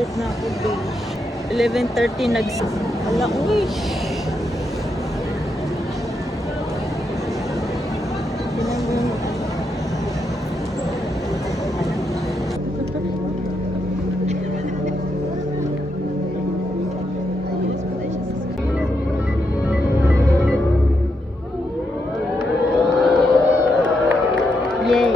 Late na ako, babe. 11:30 Ala, uy! Yay!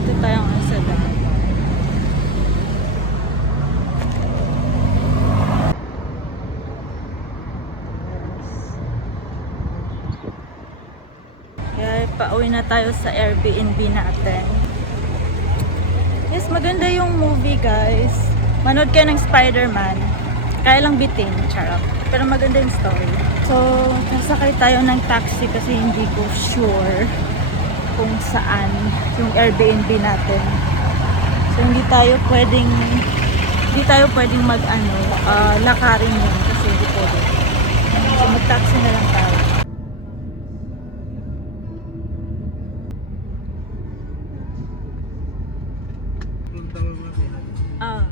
Dito tayo ngayon sa dagat. Kaya pauwi na tayo sa Airbnb natin. Yes, maganda yung movie, guys. Manood kayo ng Spider-Man. Kaya lang bitin, charot. Pero maganda yung story. So, nasakay tayo ng taxi kasi hindi ko sure kung saan yung Airbnb natin. So, hindi tayo pwedeng lakarin yun kasi hindi pwede. So, mag-taxi na lang tayo. Ah.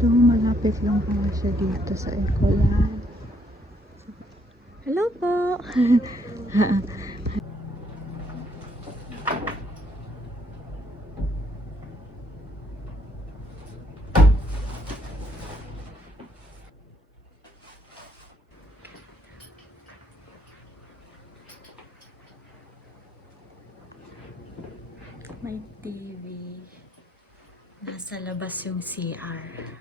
Ito, malapit lang po siya dito sa Ecoland. Hello po! May TV. Nasa labas yung CR.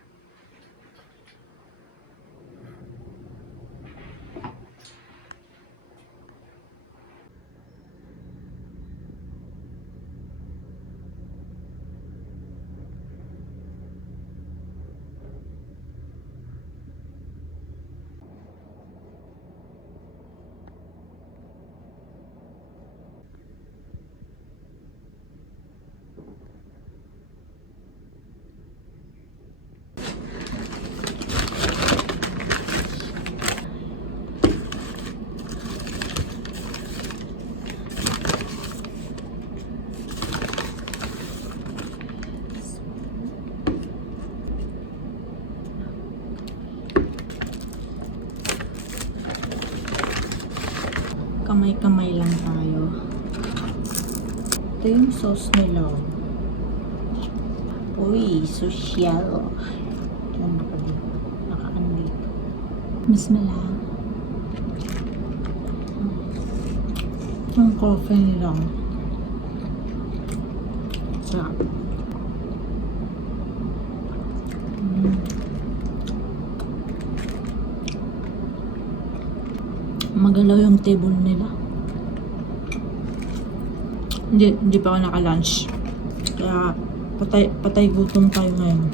Kamay-kamay lang tayo. Ito yung sauce nila. Uy, social. Diyan na pa dito. Nakaano dito. Bismillah. Yung coffee nila. Sarap. Magalaw yung table nila. Hindi pa ako naka-lunch. Kaya patay gutom tayo ngayon.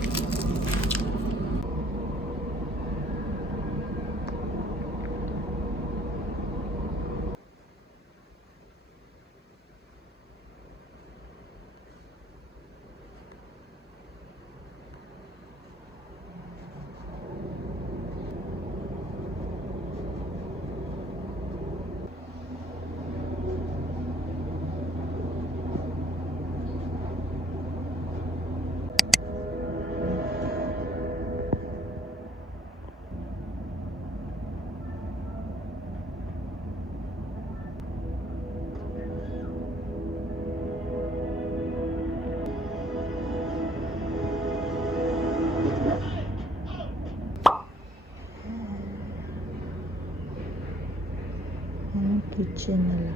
kitchen nila.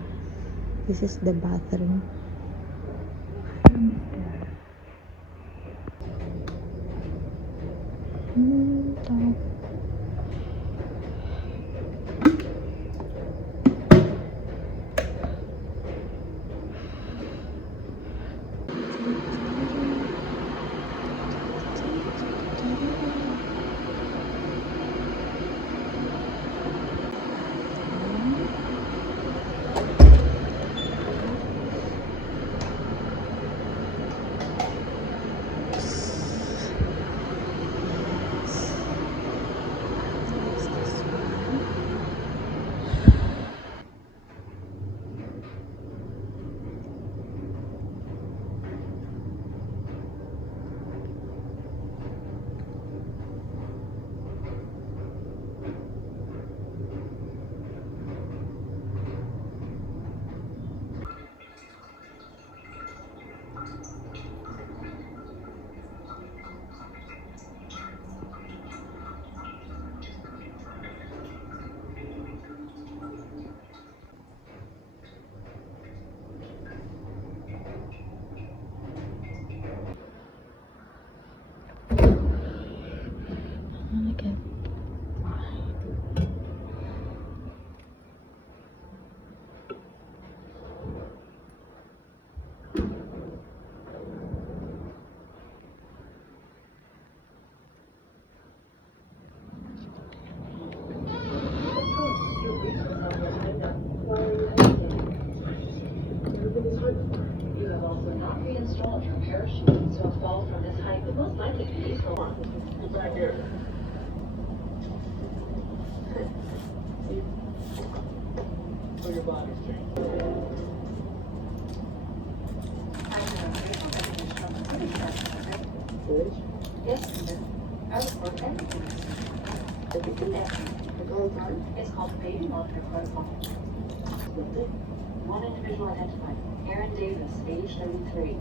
This is the bathroom. Ito. Okay. You have also not reinstalled your parachute, so a fall from this height would most likely be lethal. Get back here. So your body's changed. Yes, I was working. It's called Baby Monitor Protocol. One individual identified, Aaron Davis, age 33.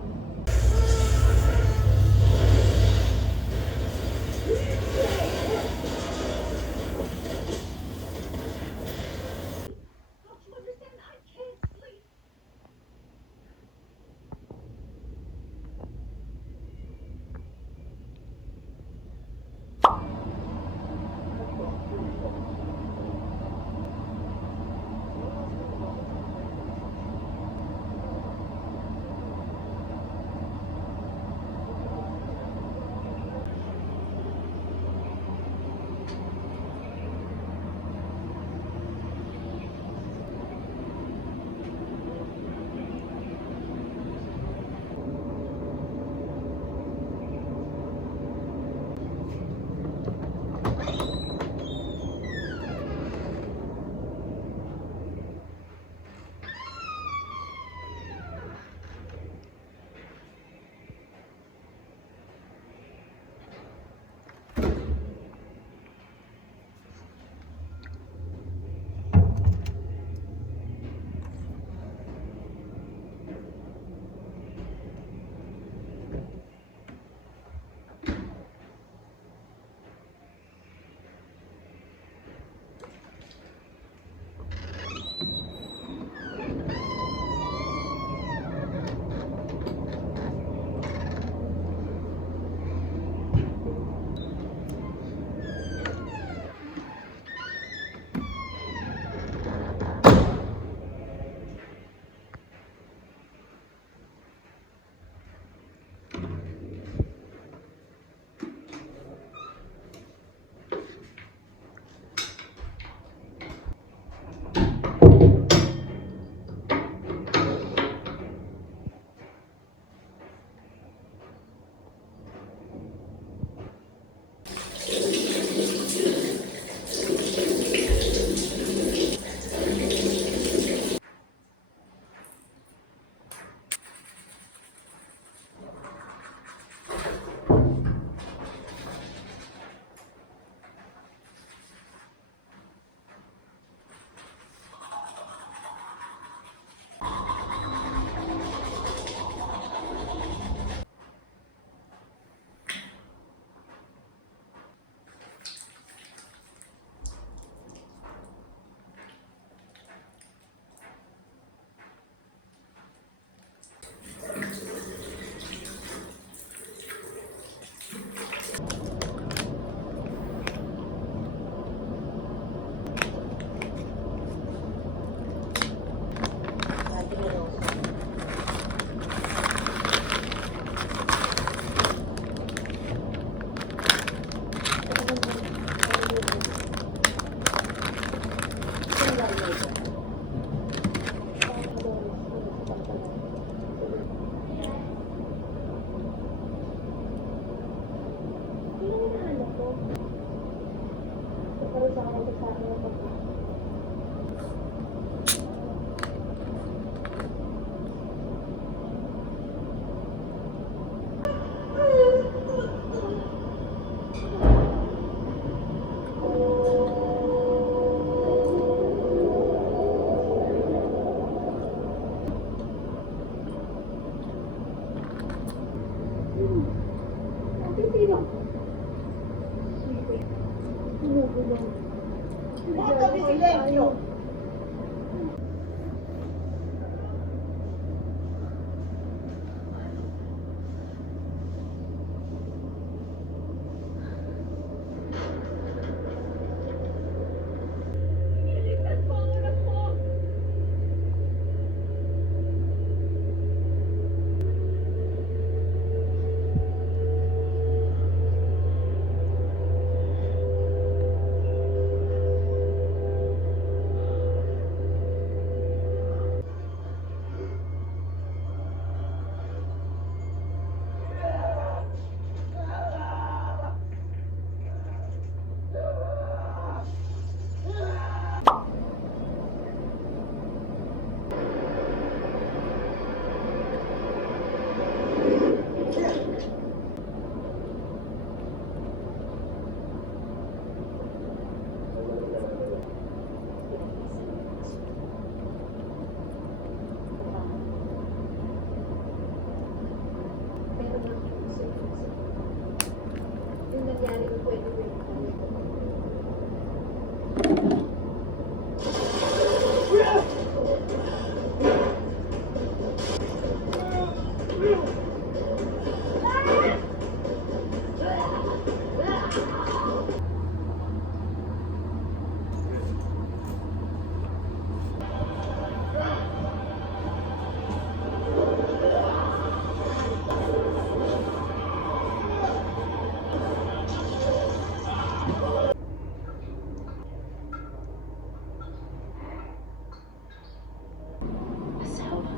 Asawa,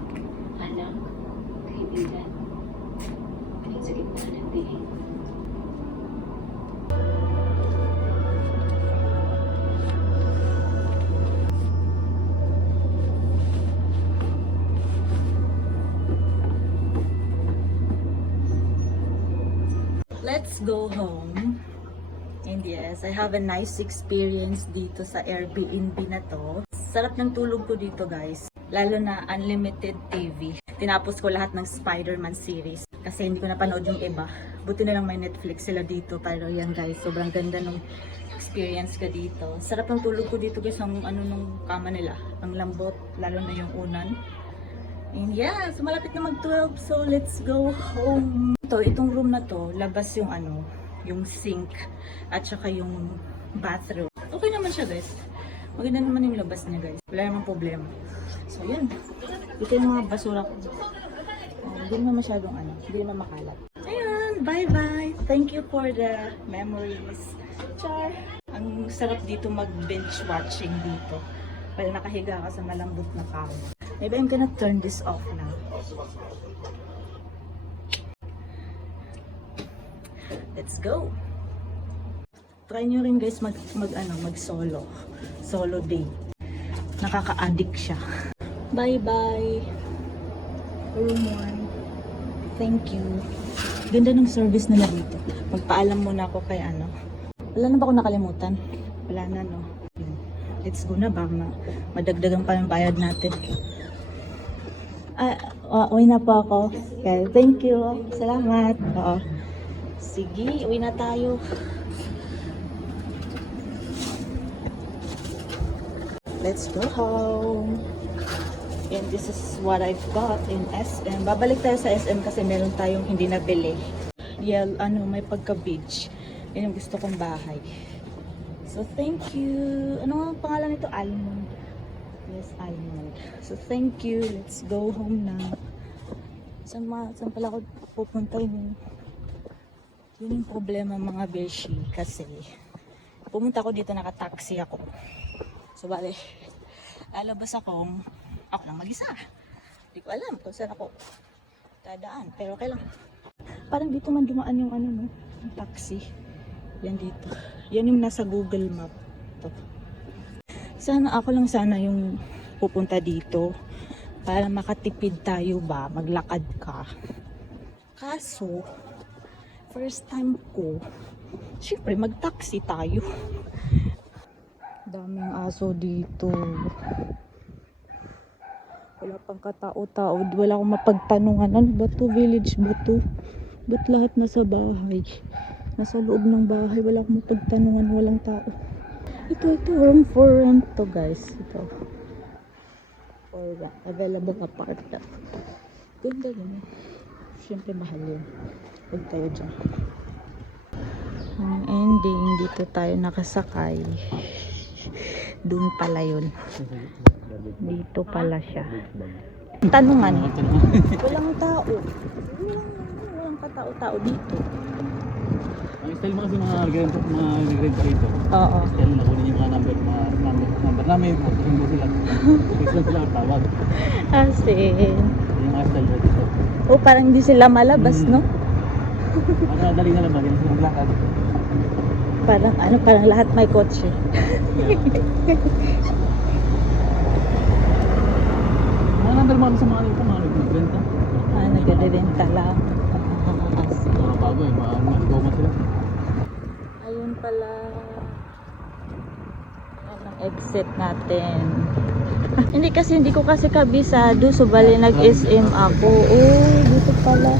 anak, kaibigan. Sa gitna ng dilim. Let's go home. And yes, I have a nice experience dito sa Airbnb na to. Sarap ng tulog ko dito, guys. Lalo na unlimited TV. Tinapos ko lahat ng Spider-Man series kasi hindi ko napanood yung iba. Buti na lang may Netflix sila dito. Pero yan, guys, sobrang ganda ng experience ko dito. Sarap ng tulog ko dito, guys. Ang ano nung kama nila, ang lambot, lalo na yung unan. And yeah, so malapit na mag-12, so let's go home. Itong room na to, labas yung ano, yung sink at saka yung bathroom. Okay naman siya, guys. Maganda naman yung labas niya, guys. Wala namang problema. So yun, ito yung mga basura ko. Hindi naman masyadong ano, hindi naman makalat. Ayun, bye-bye. Thank you for the memories. Char! Ang sarap dito mag-bench watching dito. Well, nakahiga ka sa malambot na kama. Maybe I'm gonna turn this off now. Let's go! Try nyo rin, guys, mag solo. Solo date. Nakaka-addict siya. Bye-bye! Room 1. Thank you. Ganda ng service nila dito. Magpaalam muna ako kay ano. Wala na ba ako nakalimutan? Wala na, no? Let's go na ba? Madagdagan pa yung bayad natin. Uwi na po ako. Okay, thank you. Salamat. Oo. Sige, uwi na tayo. Let's go home. And this is what I've got in SM. Babalik tayo sa SM kasi meron tayong hindi nabili. Yeah, may pagka-beach. Yan yung gusto kong bahay. So, thank you. Ano ang pangalan nito? Almond. Yes, almond. So, thank you. Let's go home na. Saan pala ako pupunta yun? Yun yung problema mga beshi. Kasi, pumunta ako dito, naka-taxi ako. So, bale, lalabas ako lang mag-isa. Hindi ko alam kung saan ako dadaan. Pero okay lang. Parang dito man dumaan yung no? Yung taxi. Yan dito. Yan yung nasa Google Map. to. Sana ako lang sana yung pupunta dito para makatipid tayo ba, maglakad ka. Kaso, first time ko, syempre mag-taxi tayo. Daming aso dito. Wala pang katao-tao, wala akong mapagtanungan. Ano ba to? Village ba to? Ba't lahat nasa bahay? Nasa loob ng bahay, wala akong mapagtanungan, walang tao. Ito, room for rent to guys. Ito. For rent. Available apartment. Ganda din. Siyempre mahal yun. Huwag tayo dyan. Ang ending, dito tayo nakasakay. Doon pala yun. Dito pala siya. Tanungan. Walang tao. Walang katao-tao dito. Ang style mo kasi mga nag-rent ka rito. Oo. Style na kunin yung mga number namin, masusin mo sila. Fix lang sila tawag. Asin. Yung mga style dito. Oh, parang hindi sila malabas, no? Mga dali na lang ba? Ganun sila maglakad. Parang lahat may kotse. Mga number mo sa mga nito, mga nag-rent ka. Nagre-renta lang. Mga bago eh, mga nag-goma sila. Ayun pala. Anong exit natin. Hindi ko kasi kabisado. So bali nag-SM ako. Oh, dito pala.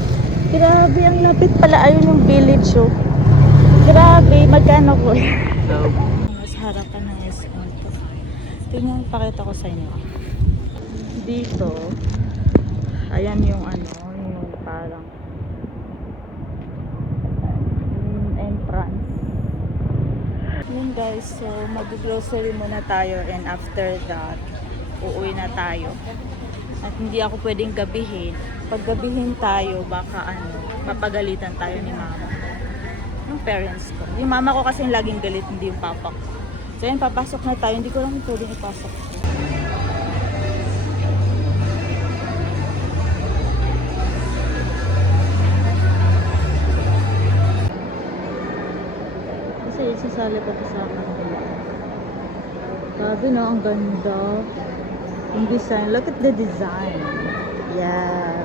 Grabe, ang lapit pala. Ayun yung village, oh. Grabe, magkano ko? Mas harapan ng SM to. Tingnan, pakita ko sa inyo. Dito, ayan yung yung parang entrance. Yun guys, so mag-grocery muna tayo and after that, uuwi na tayo. At hindi ako pwedeng gabihin. Pag gabihin tayo, baka papagalitan tayo ni mama. Yung parents ko. Yung mama ko kasi laging galit, hindi yung papa ko. So yun, papasok na tayo. Hindi ko lang pwedeng ipasok. Kasi isasali ko ito sa kanila. Sabi no, ang ganda. Yung design. Look at the design. Yeah.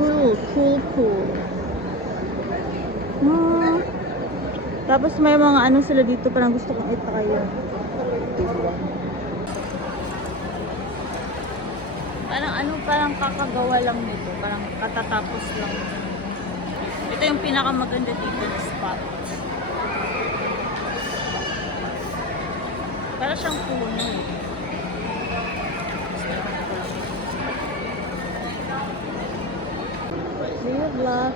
Cool. Tapos may mga sila dito, parang gusto kong i-try yun. Parang kakagawa lang nito. Parang katatapos lang. Ito yung pinakamaganda dito na spot. Para siyang puno. Real black.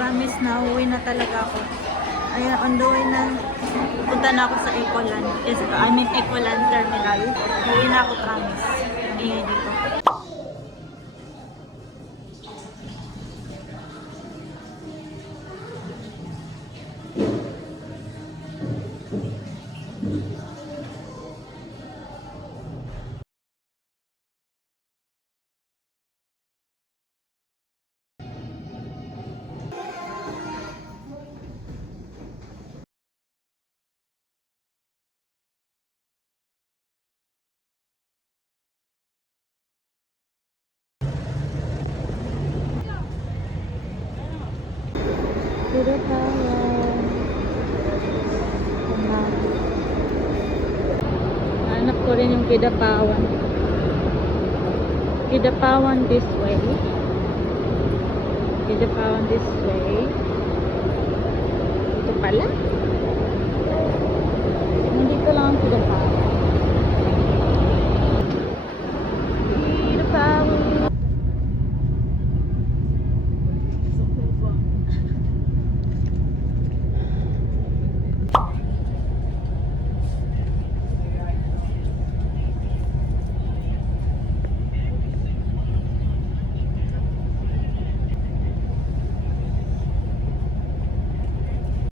Promise na, uwi na talaga ako. Ayan, on the way na. Punta na ako sa Ecoland. Ecoland Terminal. Uwi na ako, promise. Ang ingay dito. Kidapawan. Hanap ko rin yung Kidapawan. Kidapawan this way. Kidapawan this way. Ito pala. Nandito lang ang Kidapawan.